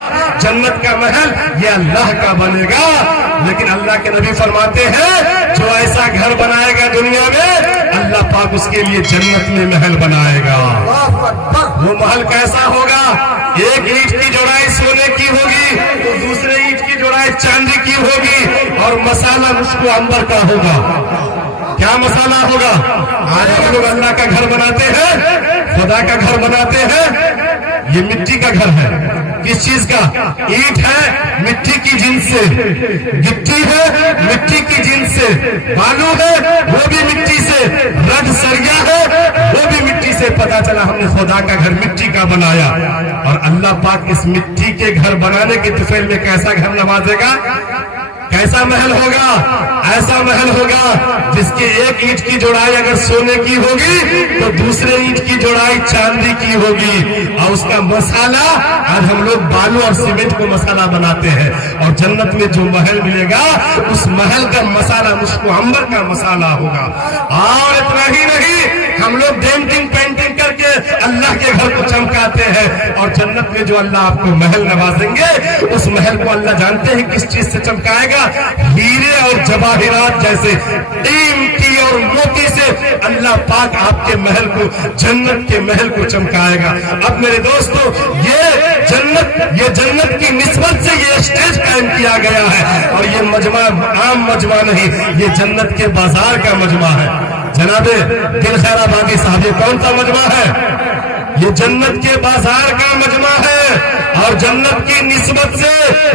جنت کا محل یہ اللہ کا بنے گا. لیکن اللہ کے نبی فرماتے ہیں جو ایسا گھر بنائے گا دنیا میں اللہ پاک اس کے لیے جنت میں محل بنائے گا. وہ محل کیسا ہوگا؟ ایک اینٹ کی جوڑائی سونے کی ہوگی تو دوسرے اینٹ کی جوڑائی چاندی کی ہوگی اور مسالہ مشک و عنبر کا ہوگا. کیا مسالہ ہوگا؟ آج ہم لوگ اللہ کا گھر بناتے ہیں، خدا کا گھر بناتے ہیں، یہ مٹی کا گھر ہے. کس چیز کا؟ اینٹ ہے مٹی کی جنس سے، گٹی ہے مٹی کی جنس سے، بالو ہے وہ بھی مٹی سے، رد سریا ہے وہ بھی مٹی سے. پتا چلا ہم نے خدا کا گھر مٹی کا بنایا. اور اللہ پاک اس مٹی کے گھر بنانے کے طفیل میں کیسا گھر نوازے گا؟ کیسا محل ہوگا؟ ایسا محل ہوگا جس کے ایک اینٹ کی جوڑائی اگر سونے کی ہوگی تو دوسرے اینٹ کی جوڑائی چاندی کی ہوگی. اور اس کا مسالہ آج ہم لوگ بالو اور سیمنٹ کو مسالہ بناتے ہیں، اور جنت میں جو محل ملے گا اس محل کا مسالہ مشک و عنبر کا مسالہ ہوگا. اور اتنا ہی نہیں، ہم لوگ پینٹنگ کر کے اللہ کے گھر کو چمکاتے ہیں. اور جنت میں جو اللہ آپ کو محل نوازیں گے اس محل کو اللہ جانتے ہیں کس چیز سے چمکائے گا؟ ہیرے اور جواہرات جیسے قیمتی اور موتی سے اللہ پاک آپ کے محل کو، جنت کے محل کو چمکائے گا. اب میرے دوستو یہ جنت کی نسبت سے یہ اسٹیج قائم کیا گیا ہے، اور یہ مجمع عام مجمع نہیں، یہ جنت کے بازار کا مجمع ہے. جناب دل خیر آبادی صاحب یہ کون سا مجمع ہے؟ یہ جنت کے بازار کا مجمع ہے، اور جنت کی نسبت سے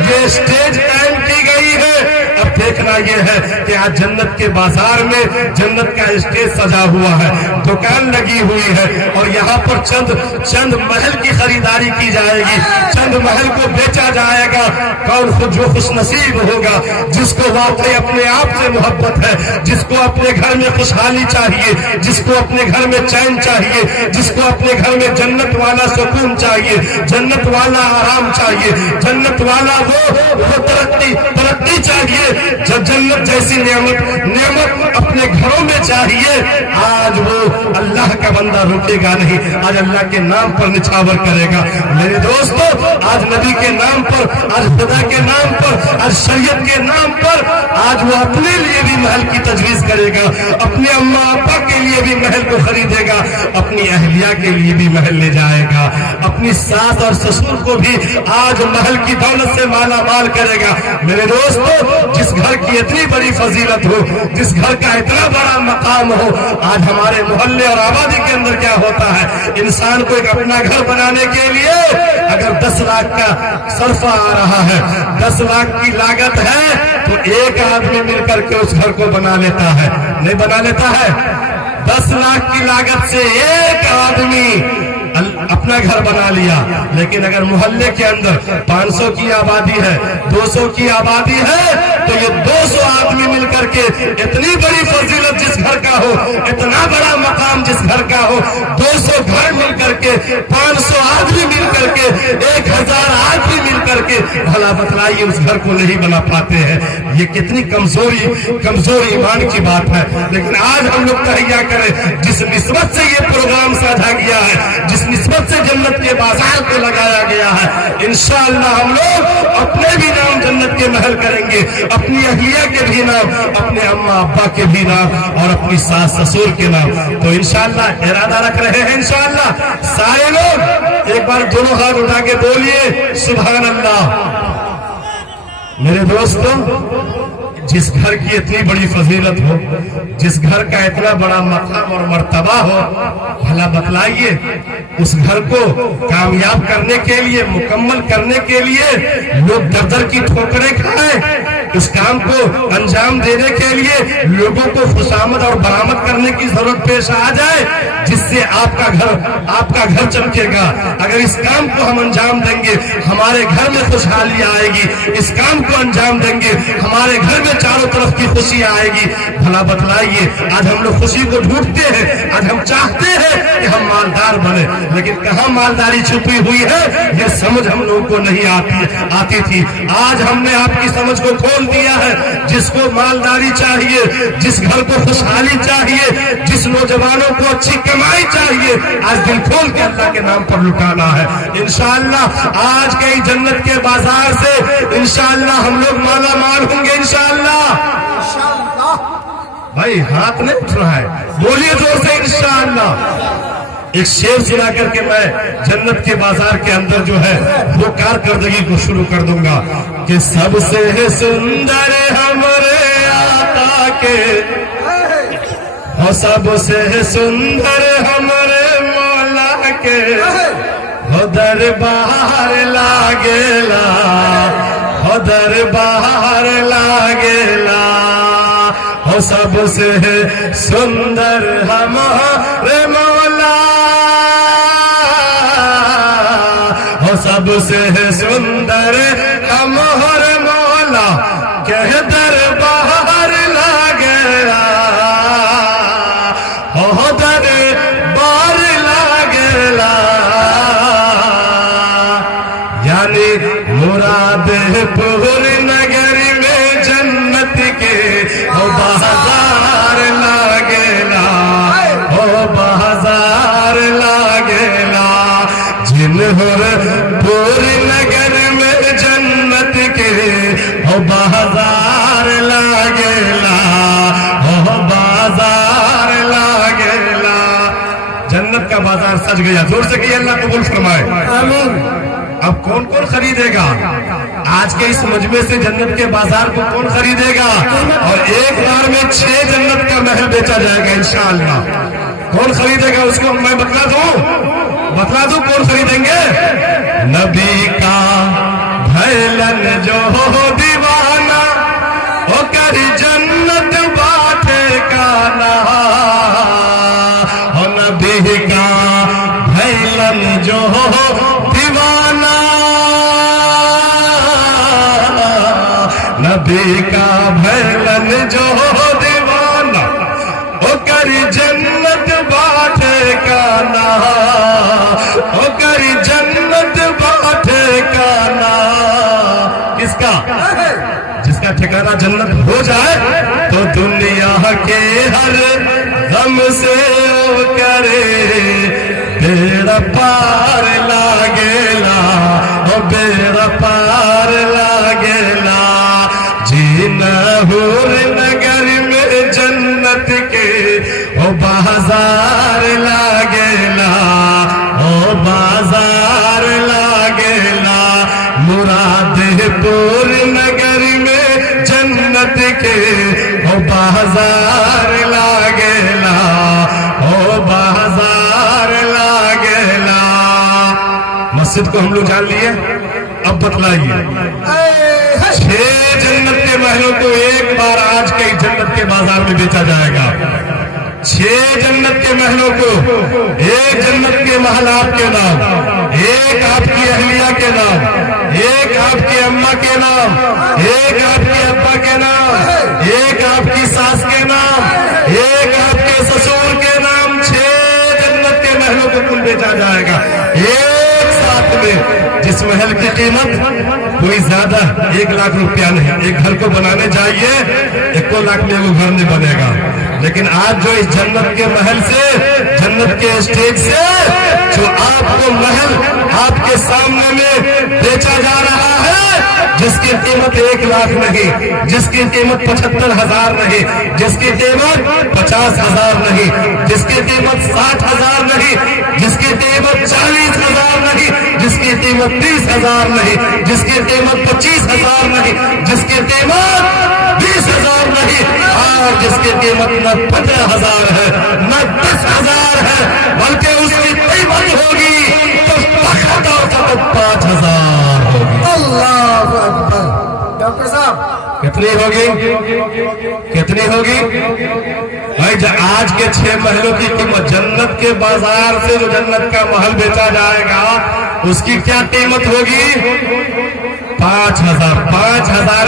یہ اسٹیج قائم کی گئی ہے. اب دیکھنا یہ ہے کہ آج جنت کے بازار میں جنت کا اسٹیج سجا ہوا ہے، دکان لگی ہوئی ہے، اور یہاں پر چند محل کی خریداری کی جائے گی، چند محل کو بیچا جائے گا. کون خود جو خوش نصیب ہوگا جس کو واقعی اپنے آپ سے محبت ہے، جس کو اپنے گھر میں خوشحالی چاہیے، جس کو اپنے گھر میں چین چاہیے، جس کو اپنے گھر میں جنت والا سکون چاہیے، جنت والا آرام چاہیے، جنت والا وہ ترقی چاہیے، جنت جیسی نعمت اپنے گھروں میں چاہیے. آج وہ اللہ کا بندہ رکے گا نہیں، آج اللہ کے نام پر نچھاور کرے گا. میرے دوستو آج نبی کے نام پر، آج خدا کے نام پر، آج شریعت کے نام پر آج وہ اپنے لیے بھی محل کی تجویز کرے گا، اپنے اماں ابا کے لیے بھی محل کو خریدے گا، اپنی اہلیہ کے لیے بھی محل لے جائے گا، اپنی ساس اور سسر کو بھی آج محل کی دولت سے مالا مال کرے گا. میرے دوستو جس گھر کی اتنی بڑی فضیلت ہو، جس گھر کا اتنا بڑا مقام ہو، آج ہمارے محلے اور آبادی کے اندر کیا ہوتا ہے؟ انسان کو ایک اپنا گھر بنانے کے لیے اگر 10 لاکھ کا صرفہ آ رہا ہے، 10 لاکھ کی لاگت ہے تو ایک آدمی مل کر کے اس گھر کو بنا لیتا ہے، نہیں بنا لیتا ہے؟ 10 لاکھ کی لاگت سے ایک آدمی اپنا گھر بنا لیا. لیکن اگر محلے کے اندر 500 کی آبادی ہے، 200 کی آبادی ہے تو یہ 200 آدمی مل کر کے اتنی بڑی فضیلت جس گھر کا ہو، اتنا بڑا مقام جس گھر کا ہو، 200 گھر مل کر کے، 500 آدمی مل کر کے، 1000 آدمی مل کر کے بھلا بتلائیے اس گھر کو نہیں بنا پاتے ہیں. یہ کتنی کمزور ایمان کی بات ہے. لیکن آج ہم لوگ تہیا کریں جس نسبت سے یہ پروگرام ساجھا گیا ہے، جس نسبت سے جنت کے بازار کو لگایا گیا ہے، انشاءاللہ ہم لوگ اپنے بھی نام جنت کے محل کریں گے، اپنی اہلیہ کے بھی نام، اپنے اماں ابا کے بھی نام، اور اپنی ساس سسر کے نام. تو انشاءاللہ ارادہ رکھ رہے ہیں انشاءاللہ سارے لوگ ایک بار دونوں ہاتھ اٹھا کے بولیے سبحان اللہ. میرے دوستوں جس گھر کی اتنی بڑی فضیلت ہو، جس گھر کا اتنا بڑا مقام اور مرتبہ ہو، بھلا بتلائیے اس گھر کو کامیاب کرنے کے لیے، مکمل کرنے کے لیے لوگ در در کی ٹھوکریں کھائیں. اس کام کو انجام دینے کے لیے لوگوں کو خوشامد اور برآمد کرنے کی ضرورت پیش آ جائے جس سے آپ کا گھر چمکے گا. اگر اس کام کو ہم انجام دیں گے ہمارے گھر میں خوشحالی آئے گی. اس کام کو انجام دیں گے ہمارے گھر میں چاروں طرف کی خوشی آئے گی. بھلا بتلائیے آج ہم لوگ خوشی کو ڈھونڈتے ہیں، آج ہم چاہتے ہیں کہ ہم مالدار بنے، لیکن کہاں مالداری چھپی ہوئی ہے یہ سمجھ ہم لوگوں کو نہیں آتی تھی. آج ہم نے آپ کی سمجھ کو کھول دیا ہے. جس کو مالداری چاہیے, جس گھر کو خوشحالی چاہیے, جس نوجوانوں کو اچھی کمائی چاہیے, آج دل کھول کے اللہ کے نام پر لٹانا ہے. انشاءاللہ آج کے جنت کے بازار سے انشاءاللہ ہم لوگ مالا مال ہوں گے انشاءاللہ. بھائی ہاتھ نہیں اٹھ رہا ہے, بولیے زور سے انشاءاللہ. ایک شعر سنا کر کے میں جنت کے بازار کے اندر جو ہے وہ کارکردگی کو شروع کر دوں گا کہ سب سے سندر ہمارے آقا کے, اور سب سے سندر ہمارے مولا کے, ہو دربار لاگیلا, ہو دربار لاگیلا, ہو سب سے سندر ہمارے مولا, ہو سب سے سندر ہمارے مولا کہ دربار لاگیلا, ہو دربار لاگیلا. یعنی مراد پور نگر میں جنت کے ہو بازار لاگیلا, ہو بازار لاگیلا. جنہور پور نگر میں جنت کے ہو بازار لاگیلا, ہو بازار لاگیلا. جنت کا بازار سج گیا. زور سے کہ اللہ قبول فرمائے. آمین. اب کون کون خریدے گا آج کے اس مجمع سے جنت کے بازار کو؟ کون خریدے گا؟ اور ایک بار میں 6 جنت کا محل بیچا جائے گا انشاءاللہ. کون خریدے گا اس کو میں بتلا دوں کون خریدیں گے؟ نبی کا بھیلن جو ہو دیوانہ ہو کر جنت باٹھے کا نہا, ہو نبی کا بھیلن جو ہو دیوانہ, نبی کا بھیلن جو ہو دیوانہ ہو کر جنت باٹھے کا نہا, ہو کر جنت باٹھے کا نہا. کس کا؟ جس کا ٹھکانہ جنت ہو جائے تو دنیا کے ہر غم سے او کرے بیڑا پار لاگیلا, او بیڑا پار لاگیلا. جنہور نگر میں جنت کے او بازار لاگیلا, او بازار لاگیلا. مراد پور نگر میں جنت کے او بازار لاگیلا, او بازار لاگیلا. مسجد کو ہم لوگ جان لیے, اب بتلائیے 6 جنت کے محلوں کو ایک بار آج کے جنت کے بازار میں بیچا جائے گا. 6 جنت کے محلوں کو, ایک جنت کے محل آپ کے نام, ایک آپ کی اہلیہ کے نام, ایک آپ کے اماں کے نام, ایک آپ کے ابا کے نام, ایک آپ کی ساس کے نام, ایک آپ کے سسور کے نام. 6 جنت کے محلوں کو کل بیچا جائے گا ایک ساتھ میں, جس محل کی قیمت کوئی زیادہ 1 لاکھ روپیہ نہیں. ایک گھر کو بنانے جائیے 1 لاکھ میں وہ گھر نہیں بنے گا. لیکن آج جو اس جنت کے محل سے, جنت کے اسٹیج سے جو آپ کو محل آپ کے سامنے میں بیچا جا رہا ہے, جس کی قیمت 1 لاکھ نہیں, جس کی قیمت 75,000 نہیں, جس کی قیمت 50,000 نہیں, جس کی قیمت 60,000 نہیں, جس کی قیمت 40,000 نہیں, جس کی قیمت 30,000 نہیں, جس کی قیمت 25,000 نہیں, جس کی قیمت 20,000 نہیں, اور جس کی قیمت نہ 15,000 ہے نہ 10,000 ہے, بلکہ اس کی قیمت ہوگی تو فقط اور فقط 5,000 ہوگی. اللہ اکبر. ڈاکٹر صاحب کتنی ہوگی بھائی؟ آج کے 6 محلوں کی قیمت, جنت کے بازار سے جو جنت کا محل بیچا جائے گا اس کی کیا قیمت ہوگی؟ 5,000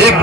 1